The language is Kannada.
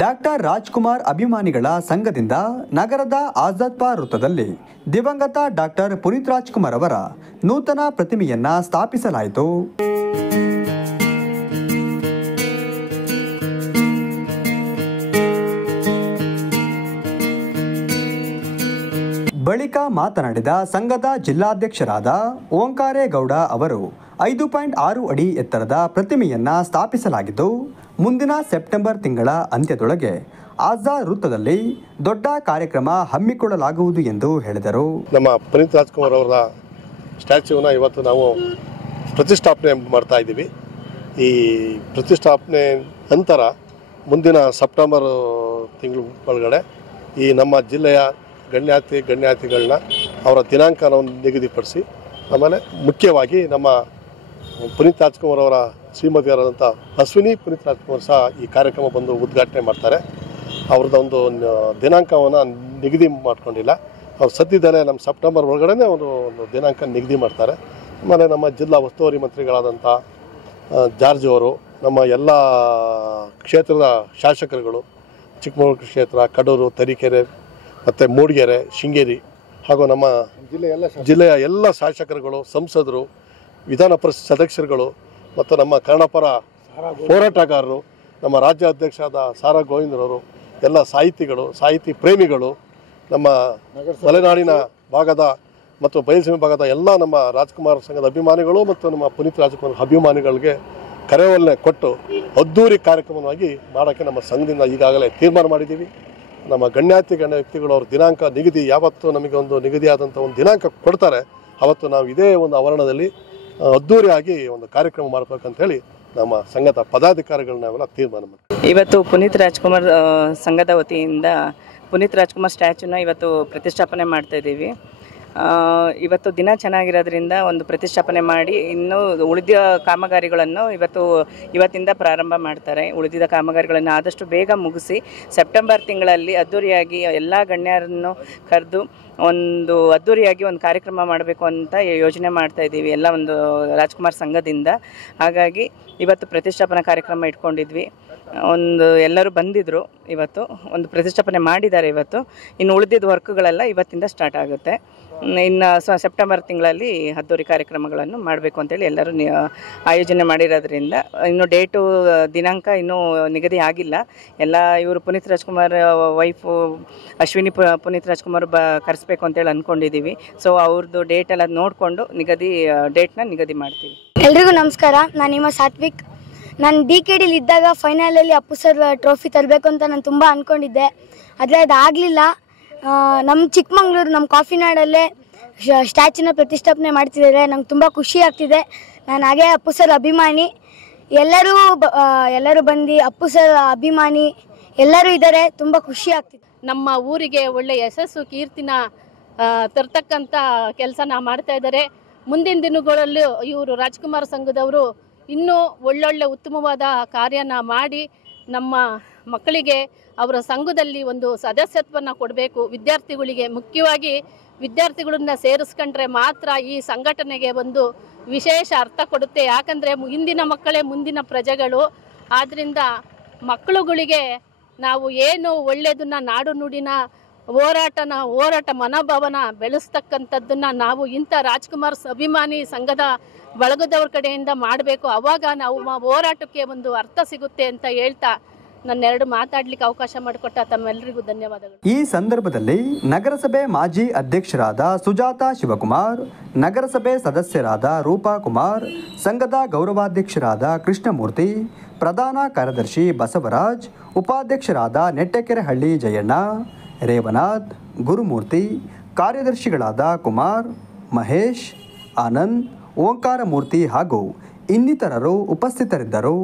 ಡಾಕ್ಟರ್ ರಾಜ್ಕುಮಾರ್ ಅಭಿಮಾನಿಗಳ ಸಂಘದಿಂದ ನಗರದ ಆಜಾದ್ ಪಾರ್ಕ್ ವೃತ್ತದಲ್ಲಿ ದಿವಂಗತ ಡಾಕ್ಟರ್ ಪುನೀತ್ ರಾಜ್ಕುಮಾರ್ ಅವರ ನೂತನ ಪ್ರತಿಮೆಯನ್ನು ಸ್ಥಾಪಿಸಲಾಯಿತು. ಬಳಿಕ ಮಾತನಾಡಿದ ಸಂಘದ ಜಿಲ್ಲಾಧ್ಯಕ್ಷರಾದ ಓಂಕಾರೇಗೌಡ ಅವರು 5.6 ಅಡಿ ಎತ್ತರದ ಪ್ರತಿಮೆಯನ್ನು ಸ್ಥಾಪಿಸಲಾಗಿದ್ದು, ಮುಂದಿನ ಸೆಪ್ಟೆಂಬರ್ ತಿಂಗಳ ಅಂತ್ಯದೊಳಗೆ ಆಜಾದ್ ವೃತ್ತದಲ್ಲಿ ದೊಡ್ಡ ಕಾರ್ಯಕ್ರಮ ಹಮ್ಮಿಕೊಳ್ಳಲಾಗುವುದು ಎಂದು ಹೇಳಿದರು. ನಮ್ಮ ಪುನೀತ್ ರಾಜ್ಕುಮಾರ್ ಅವರ ಸ್ಟ್ಯಾಚ್ಯೂನ ಇವತ್ತು ನಾವು ಪ್ರತಿಷ್ಠಾಪನೆ ಮಾಡ್ತಾ ಇದ್ದೀವಿ. ಈ ಪ್ರತಿಷ್ಠಾಪನೆ ನಂತರ ಮುಂದಿನ ಸೆಪ್ಟೆಂಬರ್ ತಿಂಗಳು ಒಳಗಡೆ ಈ ನಮ್ಮ ಜಿಲ್ಲೆಯ ಗಣ್ಯಾತಿಗಳನ್ನ ಅವರ ದಿನಾಂಕವನ್ನು ನಿಗದಿಪಡಿಸಿ, ಆಮೇಲೆ ಮುಖ್ಯವಾಗಿ ನಮ್ಮ ಪುನೀತ್ ರಾಜ್ಕುಮಾರ್ ಅವರ ಶ್ರೀಮತಿಯರಾದಂಥ ಅಶ್ವಿನಿ ಪುನೀತ್ ರಾಜ್ಕುಮಾರ್ ಸಹ ಈ ಕಾರ್ಯಕ್ರಮ ಬಂದು ಉದ್ಘಾಟನೆ ಮಾಡ್ತಾರೆ. ಅವ್ರದ್ದೊಂದು ದಿನಾಂಕವನ್ನು ನಿಗದಿ ಮಾಡ್ಕೊಂಡಿಲ್ಲ. ಅವ್ರು ಸದ್ಯದಲ್ಲೇ ನಮ್ಮ ಸೆಪ್ಟೆಂಬರ್ ಒಳಗಡೆ ಒಂದು ದಿನಾಂಕ ನಿಗದಿ ಮಾಡ್ತಾರೆ. ಆಮೇಲೆ ನಮ್ಮ ಜಿಲ್ಲಾ ಉಸ್ತುವಾರಿ ಮಂತ್ರಿಗಳಾದಂಥ ಜಾರ್ಜ್ ಅವರು, ನಮ್ಮ ಎಲ್ಲ ಕ್ಷೇತ್ರದ ಶಾಸಕರುಗಳು, ಚಿಕ್ಕಮಗಳೂರು ಕ್ಷೇತ್ರ, ಕಡೂರು, ತರೀಕೆರೆ ಮತ್ತು ಮೂಡಿಗೆರೆ, ಶೃಂಗೇರಿ ಹಾಗೂ ನಮ್ಮ ಜಿಲ್ಲೆಯ ಎಲ್ಲ ಶಾಸಕರುಗಳು, ಸಂಸದರು, ವಿಧಾನ ಪರಿಷತ್ ಸದಸ್ಯರುಗಳು ಮತ್ತು ನಮ್ಮ ಕನ್ನಡಪರ ಹೋರಾಟಗಾರರು, ನಮ್ಮ ರಾಜ್ಯ ಅಧ್ಯಕ್ಷರಾದ ಸಾರಾ ಗೋವಿಂದರವರು, ಎಲ್ಲ ಸಾಹಿತಿಗಳು, ಸಾಹಿತಿ ಪ್ರೇಮಿಗಳು, ನಮ್ಮ ಮಲೆನಾಡಿನ ಭಾಗದ ಮತ್ತು ಬಯಲುಸೀಮೆ ಭಾಗದ ಎಲ್ಲ ನಮ್ಮ ರಾಜ್ಕುಮಾರ್ ಸಂಘದ ಅಭಿಮಾನಿಗಳು ಮತ್ತು ನಮ್ಮ ಪುನೀತ್ ರಾಜ್ಕುಮಾರ್ ಅಭಿಮಾನಿಗಳಿಗೆ ಕರೆವನ್ನೇ ಕೊಟ್ಟು ಅದ್ದೂರಿ ಕಾರ್ಯಕ್ರಮವಾಗಿ ಮಾಡೋಕ್ಕೆ ನಮ್ಮ ಸಂಘದಿಂದ ಈಗಾಗಲೇ ತೀರ್ಮಾನ ಮಾಡಿದ್ದೀವಿ. ನಮ್ಮ ಗಣ್ಯ ವ್ಯಕ್ತಿಗಳು ಅವ್ರ ದಿನಾಂಕ ನಿಗದಿ ಯಾವತ್ತು ನಮಗೆ ಒಂದು ನಿಗದಿಯಾದಂಥ ಒಂದು ದಿನಾಂಕ ಕೊಡ್ತಾರೆ, ಅವತ್ತು ನಾವು ಇದೇ ಒಂದು ಆವರಣದಲ್ಲಿ ಅದ್ದೂರಿಯಾಗಿ ಒಂದು ಕಾರ್ಯಕ್ರಮ ಮಾಡಬೇಕಂತ ಹೇಳಿ ನಮ್ಮ ಸಂಘದ ಪದಾಧಿಕಾರಿಗಳನ್ನ ನಾವೆಲ್ಲ ತೀರ್ಮಾನ ಮಾಡ್ತೀವಿ. ಇವತ್ತು ಪುನೀತ್ ರಾಜ್ಕುಮಾರ್ ಸಂಘದ ವತಿಯಿಂದ ಪುನೀತ್ ರಾಜ್ಕುಮಾರ್ ಸ್ಟ್ಯಾಚ್ಯೂನ ಇವತ್ತು ಪ್ರತಿಷ್ಠಾಪನೆ ಮಾಡ್ತಾ ಇದ್ದೀವಿ. ಇವತ್ತು ದಿನ ಚೆನ್ನಾಗಿರೋದ್ರಿಂದ ಒಂದು ಪ್ರತಿಷ್ಠಾಪನೆ ಮಾಡಿ ಇನ್ನೂ ಉಳಿದ ಕಾಮಗಾರಿಗಳನ್ನು ಇವತ್ತಿಂದ ಪ್ರಾರಂಭ ಮಾಡ್ತಾರೆ. ಉಳಿದಿದ್ದ ಕಾಮಗಾರಿಗಳನ್ನು ಆದಷ್ಟು ಬೇಗ ಮುಗಿಸಿ ಸೆಪ್ಟೆಂಬರ್ ತಿಂಗಳಲ್ಲಿ ಅದ್ದೂರಿಯಾಗಿ ಎಲ್ಲ ಗಣ್ಯರನ್ನು ಕರೆದು ಒಂದು ಅದ್ದೂರಿಯಾಗಿ ಒಂದು ಕಾರ್ಯಕ್ರಮ ಮಾಡಬೇಕು ಅಂತ ಯೋಜನೆ ಮಾಡ್ತಾ ಇದ್ದೀವಿ ಎಲ್ಲ ಒಂದು ರಾಜ್ಕುಮಾರ್ ಸಂಘದಿಂದ. ಹಾಗಾಗಿ ಇವತ್ತು ಪ್ರತಿಷ್ಠಾಪನಾ ಕಾರ್ಯಕ್ರಮ ಇಟ್ಕೊಂಡಿದ್ವಿ. ಎಲ್ಲರೂ ಬಂದಿದ್ದರು. ಇವತ್ತು ಒಂದು ಪ್ರತಿಷ್ಠಾಪನೆ ಮಾಡಿದ್ದಾರೆ. ಇನ್ನು ಉಳಿದಿದ್ದ ವರ್ಕ್ಗಳೆಲ್ಲ ಇವತ್ತಿಂದ ಸ್ಟಾರ್ಟ್ ಆಗುತ್ತೆ. ಇನ್ನು ಸೆಪ್ಟೆಂಬರ್ ತಿಂಗಳಲ್ಲಿ ಅದ್ದೂರಿ ಕಾರ್ಯಕ್ರಮಗಳನ್ನು ಮಾಡಬೇಕು ಅಂತೇಳಿ ಎಲ್ಲರೂ ಆಯೋಜನೆ ಮಾಡಿರೋದ್ರಿಂದ ಇನ್ನು ಡೇಟು ದಿನಾಂಕ ಇನ್ನೂ ನಿಗದಿ ಆಗಿಲ್ಲ. ಎಲ್ಲ ಇವರು ಪುನೀತ್ ರಾಜ್ಕುಮಾರ್ ವೈಫು ಅಶ್ವಿನಿ ಪುನೀತ್ ರಾಜ್ಕುಮಾರ್ ಕರೆಸ್ಬೇಕು ಅಂತೇಳಿ ಅಂದ್ಕೊಂಡಿದ್ದೀವಿ. ಸೊ ಅವ್ರದ್ದು ಡೇಟ್ ಎಲ್ಲ ನೋಡಿಕೊಂಡು ಡೇಟ್ನ ನಿಗದಿ ಮಾಡ್ತೀವಿ. ಎಲ್ರಿಗೂ ನಮಸ್ಕಾರ. ನಾನು ನಿಮ್ಮ ಸಾತ್ವಿಕ್. ನಾನು DKDಲಿ ಇದ್ದಾಗ ಫೈನಲಲ್ಲಿ ಅಪ್ಪು ಸರ್ ಟ್ರೋಫಿ ತರಬೇಕು ಅಂತ ನಾನು ತುಂಬ ಅಂದ್ಕೊಂಡಿದ್ದೆ. ಆದರೆ ಅದಾಗಲಿಲ್ಲ. ನಮ್ಮ ಚಿಕ್ಕಮಂಗ್ಳೂರು ನಮ್ಮ ಕಾಫಿನಾಡಲ್ಲೇ ಸ್ಟ್ಯಾಚ್ಯೂನ ಪ್ರತಿಷ್ಠಾಪನೆ ಮಾಡ್ತಿದ್ದಾರೆ. ನಂಗೆ ತುಂಬ ಖುಷಿ ಆಗ್ತಿದೆ. ನಾನು ಹಾಗೆ ಅಪ್ಪು ಸರ್ ಅಭಿಮಾನಿ. ಎಲ್ಲರೂ ಬಂದು ಅಪ್ಪು ಸರ್ ಅಭಿಮಾನಿ ಎಲ್ಲರೂ ಇದ್ದಾರೆ. ತುಂಬ ಖುಷಿ ಆಗ್ತಿದೆ. ನಮ್ಮ ಊರಿಗೆ ಒಳ್ಳೆ ಯಶಸ್ಸು ಕೀರ್ತಿನ ತರ್ತಕ್ಕಂಥ ಕೆಲಸನ ಮಾಡ್ತಾ ಇದ್ದಾರೆ. ಮುಂದಿನ ದಿನಗಳಲ್ಲೂ ಇವರು ರಾಜ್ಕುಮಾರ್ ಸಂಘದವರು ಇನ್ನೂ ಒಳ್ಳೊಳ್ಳೆ ಉತ್ತಮವಾದ ಕಾರ್ಯನ ಮಾಡಿ ನಮ್ಮ ಮಕ್ಕಳಿಗೆ ಅವರ ಸಂಘದಲ್ಲಿ ಒಂದು ಸದಸ್ಯತ್ವನ ಕೊಡಬೇಕು. ವಿದ್ಯಾರ್ಥಿಗಳಿಗೆ ಮುಖ್ಯವಾಗಿ ವಿದ್ಯಾರ್ಥಿಗಳನ್ನ ಸೇರಿಸ್ಕೊಂಡ್ರೆ ಮಾತ್ರ ಈ ಸಂಘಟನೆಗೆ ಒಂದು ವಿಶೇಷ ಅರ್ಥ ಕೊಡುತ್ತೆ. ಯಾಕಂದರೆ ಹಿಂದಿನ ಮಕ್ಕಳೇ ಮುಂದಿನ ಪ್ರಜೆಗಳು. ಆದ್ದರಿಂದ ಮಕ್ಕಳುಗಳಿಗೆ ನಾವು ಏನು ಒಳ್ಳೆಯದನ್ನ ನಾಡು ನುಡಿನ ಹೋರಾಟ ಮನೋಭಾವನ ಬೆಳೆಸ್ತಕ್ಕಂಥದ್ದನ್ನು ನಾವು ಇಂಥ ರಾಜ್ಕುಮಾರ್ ಅಭಿಮಾನಿ ಸಂಘದ ಬಳಗದವ್ರ ಕಡೆಯಿಂದ ಮಾಡಬೇಕು. ಆವಾಗ ನಾವು ಹೋರಾಟಕ್ಕೆ ಒಂದು ಅರ್ಥ ಸಿಗುತ್ತೆ ಅಂತ ಹೇಳ್ತಾ ನನ್ನೆರಡು ಮಾತಾಡ್ಲಿಕ್ಕೆ ಅವಕಾಶ ಮಾಡಿಕೊಟ್ಟ ತಮ್ಮೆಲ್ಲರಿಗೂ ಧನ್ಯವಾದಗಳು. ಈ ಸಂದರ್ಭದಲ್ಲಿ ನಗರಸಭೆ ಮಾಜಿ ಅಧ್ಯಕ್ಷರಾದ ಸುಜಾತಾ ಶಿವಕುಮಾರ್, ನಗರಸಭೆ ಸದಸ್ಯರಾದ ರೂಪಾ ಕುಮಾರ್, ಸಂಘದ ಗೌರವಾಧ್ಯಕ್ಷರಾದ ಕೃಷ್ಣಮೂರ್ತಿ, ಪ್ರಧಾನ ಕಾರ್ಯದರ್ಶಿ ಬಸವರಾಜ್, ಉಪಾಧ್ಯಕ್ಷರಾದ ನೆಟ್ಟಕೆರೆಹಳ್ಳಿ ಜಯಣ್ಣ, ರೇವನಾಥ್, ಗುರುಮೂರ್ತಿ, ಕಾರ್ಯದರ್ಶಿಗಳಾದ ಕುಮಾರ್, ಮಹೇಶ್, ಆನಂದ್, ಓಂಕಾರಮೂರ್ತಿ ಹಾಗೂ ಇನ್ನಿತರರು ಉಪಸ್ಥಿತರಿದ್ದರು.